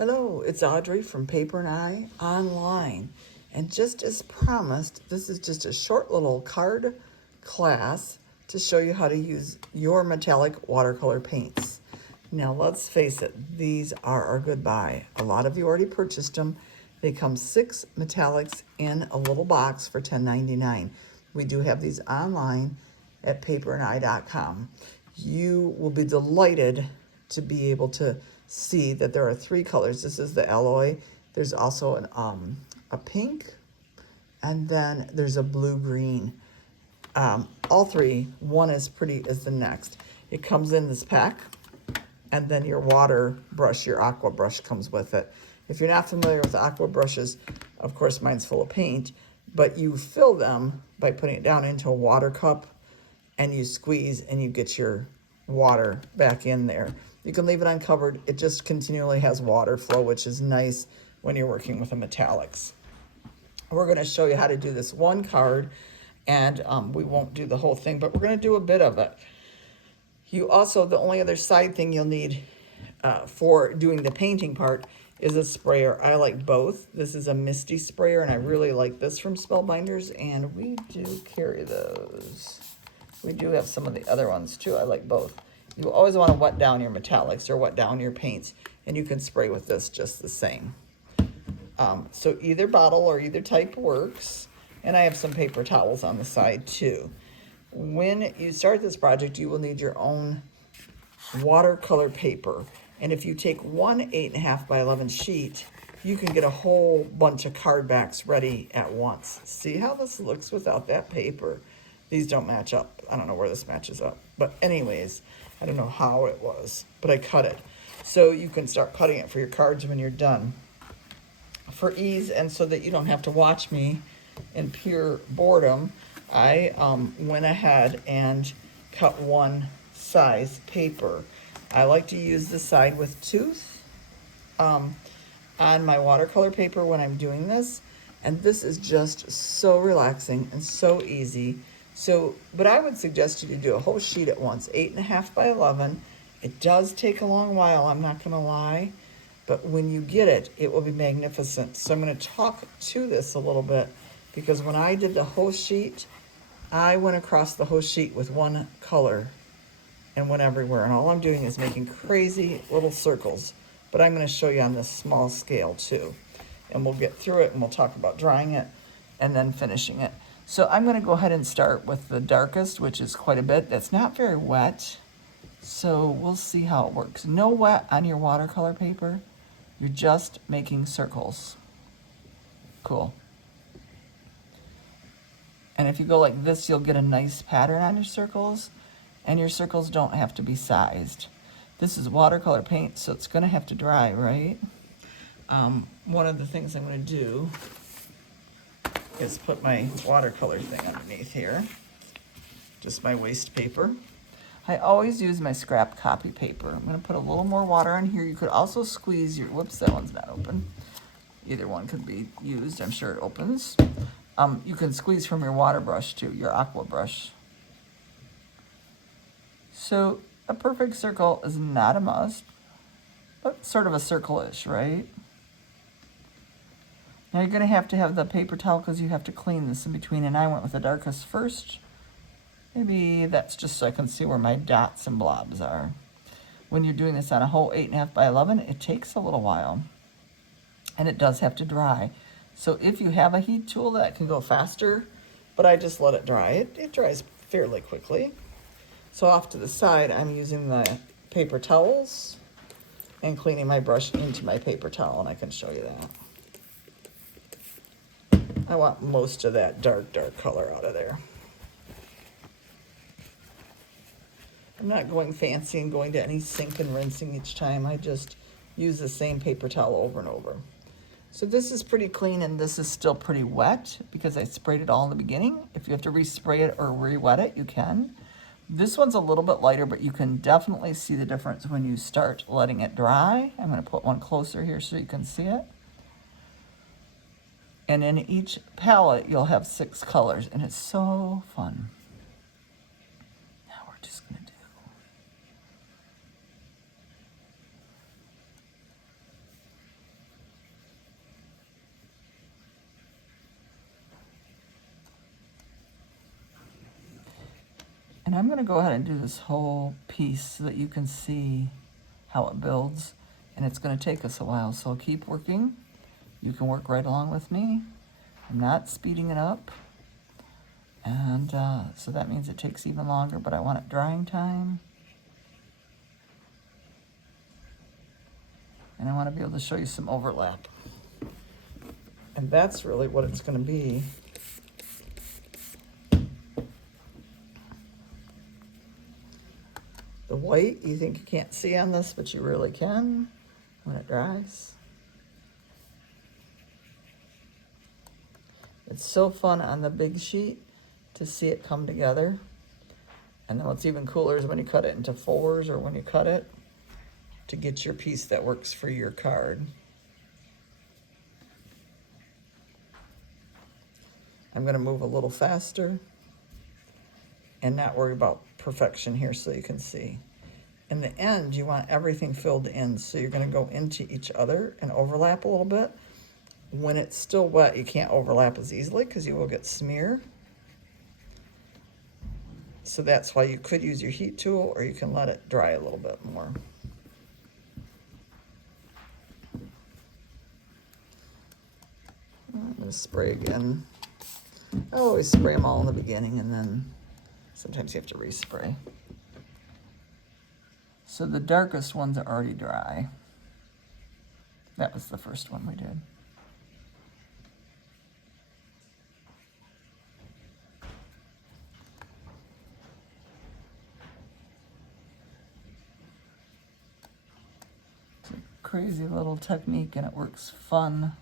Hello, it's Audrey from Paper and I Online. And just as promised, this is just a short little card class to show you how to use your metallic watercolor paints. Now let's face it, these are our goodbye. A lot of you already purchased them. They come 6 metallics in a little box for $10.99. We do have these online at paperandi.com. You will be delighted to be able to see that there are 3 colors. This is the alloy. There's also a pink, and then there's a blue-green. All 3, one as pretty as the next. It comes in this pack, and then your water brush, your aqua brush comes with it. If you're not familiar with aqua brushes, of course mine's full of paint, but you fill them by putting it down into a water cup, and you squeeze and you get your water back in there. You can leave it uncovered. It just continually has water flow, which is nice when you're working with the metallics. We're going to show you how to do this one card, and we won't do the whole thing, but we're going to do a bit of it. You also, the only other side thing you'll need for doing the painting part is a sprayer. I like both. This is a Misty sprayer, and I really like this from Spellbinders, and we do carry those. We do have some of the other ones too. I like both. You always want to wet down your metallics or wet down your paints, and you can spray with this just the same. So either bottle or either type works, and I have some paper towels on the side too. When you start this project, you will need your own watercolor paper, and if you take one 8.5 by 11 sheet, you can get a whole bunch of card backs ready at once. See how this looks without that paper? These don't match up. I don't know where this matches up. But anyways, I don't know how it was, but I cut it. So you can start cutting it for your cards when you're done. For ease and so that you don't have to watch me in pure boredom, I went ahead and cut one size paper. I like to use the side with tooth on my watercolor paper when I'm doing this. And this is just so relaxing and so easy. So, but I would suggest you to do a whole sheet at once, 8.5 by 11. It does take a long while, I'm not gonna lie, but when you get it, it will be magnificent. So I'm gonna talk to this a little bit, because when I did the whole sheet, I went across the whole sheet with one color and went everywhere. And all I'm doing is making crazy little circles, but I'm gonna show you on this small scale too. And we'll get through it and we'll talk about drying it and then finishing it. So I'm going to go ahead and start with the darkest, which is quite a bit. That's not very wet, so we'll see how it works. No wet on your watercolor paper. You're just making circles. Cool. And if you go like this, you'll get a nice pattern on your circles, and your circles don't have to be sized. This is watercolor paint, so it's going to have to dry, right? One of the things I'm going to do is put my watercolor thing underneath here, just my waste paper. I always use my scrap copy paper. I'm gonna put a little more water on here. You could also squeeze your, whoops, that one's not open. Either one could be used, I'm sure it opens. You can squeeze from your water brush too, your aqua brush. So a perfect circle is not a must, but sort of a circle-ish, right? Now you're going to have the paper towel because you have to clean this in between, and I went with the darkest first. Maybe that's just so I can see where my dots and blobs are. When you're doing this on a whole 8.5 by 11, it takes a little while, and it does have to dry. So if you have a heat tool, that can go faster, but I just let it dry. It dries fairly quickly. So off to the side, I'm using the paper towels and cleaning my brush into my paper towel, and I can show you that. I want most of that dark color out of there. I'm not going fancy and going to any sink and rinsing each time. I just use the same paper towel over and over. So this is pretty clean, and this is still pretty wet because I sprayed it all in the beginning. If you have to respray it or re-wet it, you can. This one's a little bit lighter, but you can definitely see the difference when you start letting it dry. I'm going to put one closer here so you can see it. And in each palette, you'll have 6 colors, and it's so fun. Now we're just gonna do And I'm going to go ahead and do this whole piece so that you can see how it builds. And it's going to take us a while, so keep working. You can work right along with me. I'm not speeding it up. And so that means it takes even longer, but I want it drying time. And I want to be able to show you some overlap. And that's really what it's going to be. The white, you think you can't see on this, but you really can when it dries. It's so fun on the big sheet to see it come together. And then what's even cooler is when you cut it into fours, or when you cut it to get your piece that works for your card. I'm going to move a little faster and not worry about perfection here so you can see. In the end, you want everything filled in, so you're going to go into each other and overlap a little bit. When it's still wet, you can't overlap as easily because you will get smear. So that's why you could use your heat tool, or you can let it dry a little bit more. I'm going to spray again. I always spray them all in the beginning, and then sometimes you have to respray. So the darkest ones are already dry. That was the first one we did. It's a crazy little technique, and it works fun.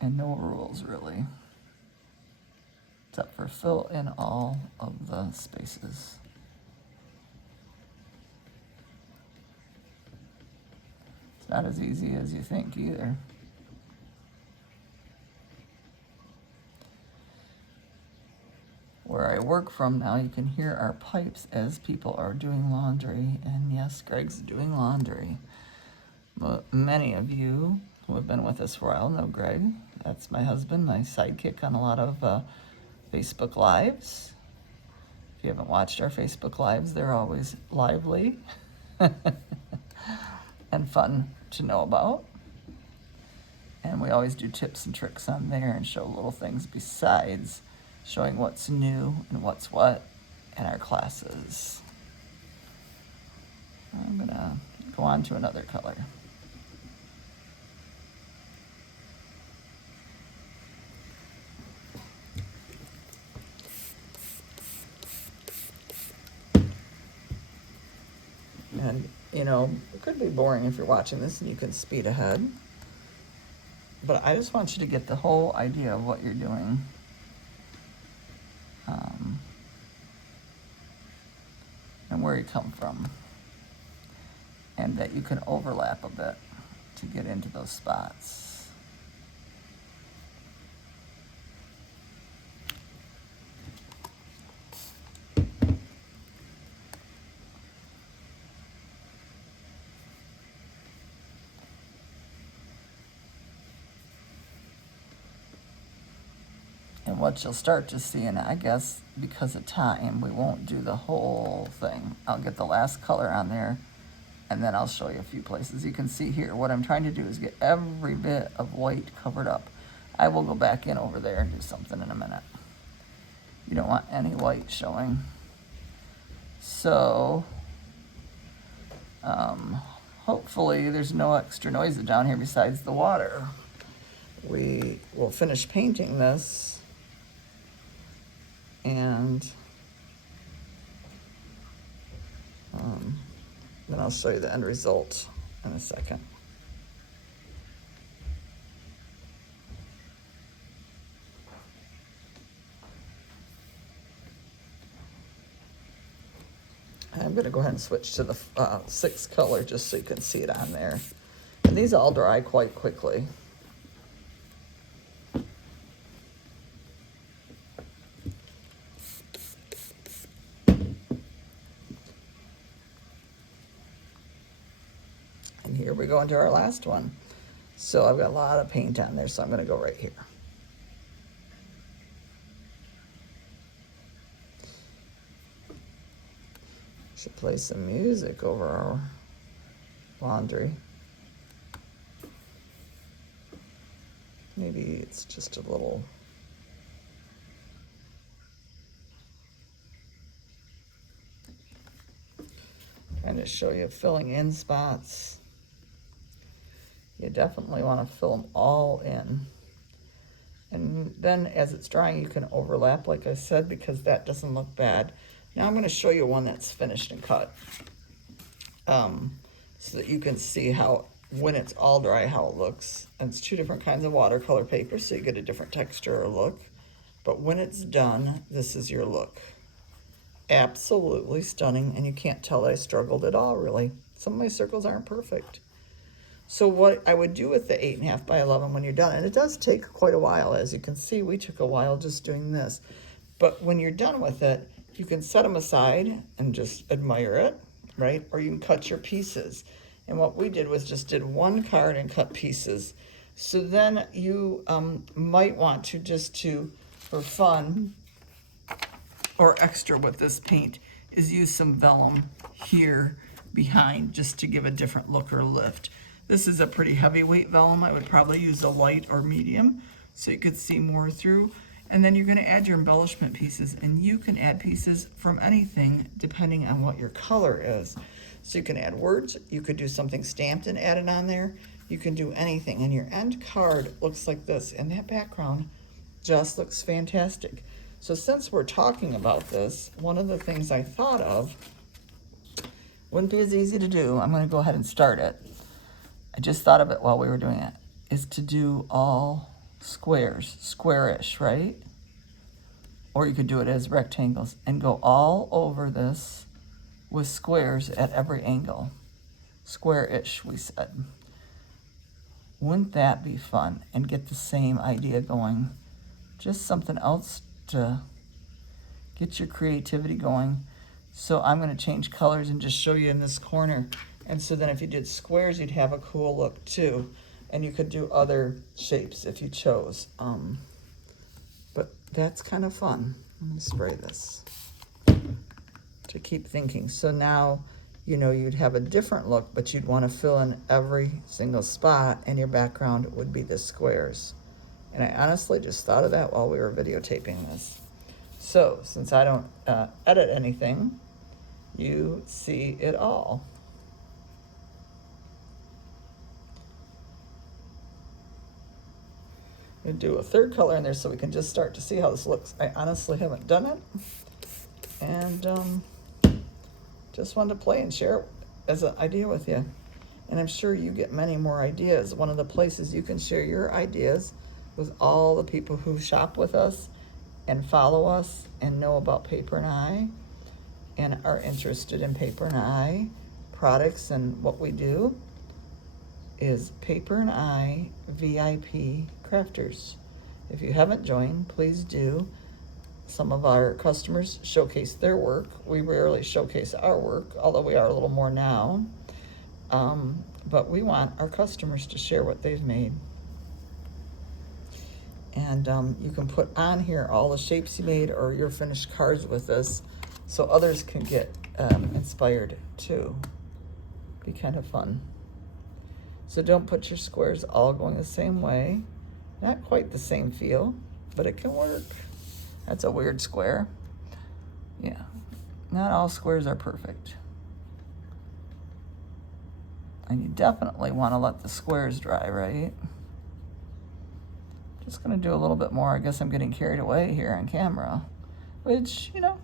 And no rules, really. Except for fill in all of the spaces. It's not as easy as you think either. Where I work from now, you can hear our pipes as people are doing laundry. And yes, Greg's doing laundry. Many of you who have been with us for a while know Greg. That's my husband, my sidekick on a lot of Facebook Lives. If you haven't watched our Facebook Lives, they're always lively and fun to know about. And we always do tips and tricks on there and show little things besides showing what's new and what's what in our classes. I'm gonna go on to another color. And, you know, it could be boring if you're watching this and you can speed ahead. But I just want you to get the whole idea of what you're doing. And where you come from. And that you can overlap a bit to get into those spots. And what you'll start to see, and I guess because of time, we won't do the whole thing. I'll get the last color on there, and then I'll show you a few places. You can see here, what I'm trying to do is get every bit of white covered up. I will go back in over there and do something in a minute. You don't want any white showing. So, hopefully there's no extra noise down here besides the water. We will finish painting this. And then I'll show you the end result in a second. I'm going to go ahead and switch to the 6th color just so you can see it on there. And these all dry quite quickly. And here we go into our last one. So I've got a lot of paint on there, so I'm going to go right here. Should play some music over our laundry. Maybe it's just a little. Trying to show you filling in spots. You definitely want to fill them all in. And then as it's drying, you can overlap, like I said, because that doesn't look bad. Now I'm going to show you one that's finished and cut. So that you can see how, when it's all dry, how it looks. And it's two different kinds of watercolor paper, so you get a different texture or look. But when it's done, this is your look. Absolutely stunning, and you can't tell that I struggled at all, really. Some of my circles aren't perfect. So what I would do with the 8.5 by 11 when you're done, and it does take quite a while, as you can see, we took a while just doing this. But when you're done with it, you can set them aside and just admire it, right? Or you can cut your pieces. And what we did was just did one card and cut pieces. So then you might want to just for fun, or extra with this paint, is use some vellum here behind just to give a different look or lift. This is a pretty heavyweight vellum. I would probably use a light or medium so you could see more through. And then you're gonna add your embellishment pieces, and you can add pieces from anything depending on what your color is. So you can add words, you could do something stamped and add it on there. You can do anything, and your end card looks like this, and that background just looks fantastic. So since we're talking about this, one of the things I thought of, wouldn't be as easy to do, I'm gonna go ahead and start it. I just thought of it while we were doing it, is to do all squares, squarish, right? Or you could do it as rectangles and go all over this with squares at every angle. Square-ish, we said. Wouldn't that be fun? And get the same idea going. Just something else to get your creativity going. So I'm going to change colors and just show you in this corner. And so then if you did squares, you'd have a cool look too. And you could do other shapes if you chose. But that's kind of fun. Let me spray this to keep thinking. So now, you know, you'd have a different look, but you'd want to fill in every single spot, and your background would be the squares. And I honestly just thought of that while we were videotaping this. So since I don't edit anything, you see it all. And do a third color in there so we can just start to see how this looks. I honestly haven't done it, and just wanted to play and share it as an idea with you. And I'm sure you get many more ideas. One of the places you can share your ideas with all the people who shop with us and follow us and know about Paper and I and are interested in Paper and I products and what we do is Paper and I VIP Crafters. If you haven't joined, please do. Some of our customers showcase their work. We rarely showcase our work, although we are a little more now. But we want our customers to share what they've made. And you can put on here all the shapes you made or your finished cards with this so others can get inspired too. Be kind of fun. So don't put your squares all going the same way. Not quite the same feel, but it can work. That's a weird square. Yeah, not all squares are perfect. And you definitely want to let the squares dry, right? Just gonna do a little bit more. I guess I'm getting carried away here on camera, which, you know,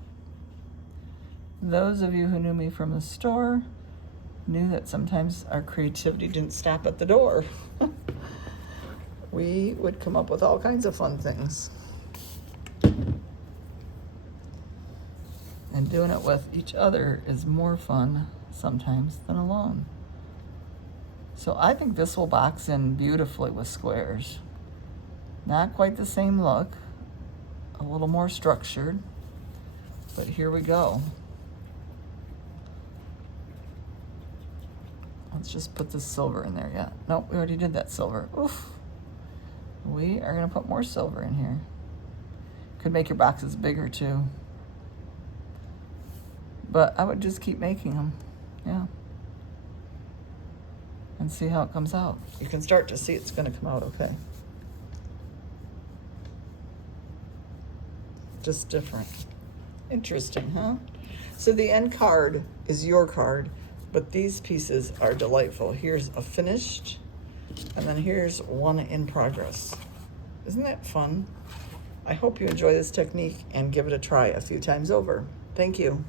those of you who knew me from the store knew that sometimes our creativity didn't stop at the door. We would come up with all kinds of fun things. And doing it with each other is more fun sometimes than alone. So I think this will box in beautifully with squares. Not quite the same look, a little more structured, but here we go. Let's just put the silver in there. Yeah, nope, we already did that silver. Oof. We are gonna put more silver in here. Could make your boxes bigger too. But I would just keep making them. Yeah. And see how it comes out. You can start to see it's going to come out okay. Just different. Interesting, huh? So the end card is your card, but these pieces are delightful. Here's a finished, and then here's one in progress. Isn't that fun? I hope you enjoy this technique and give it a try a few times over. Thank you.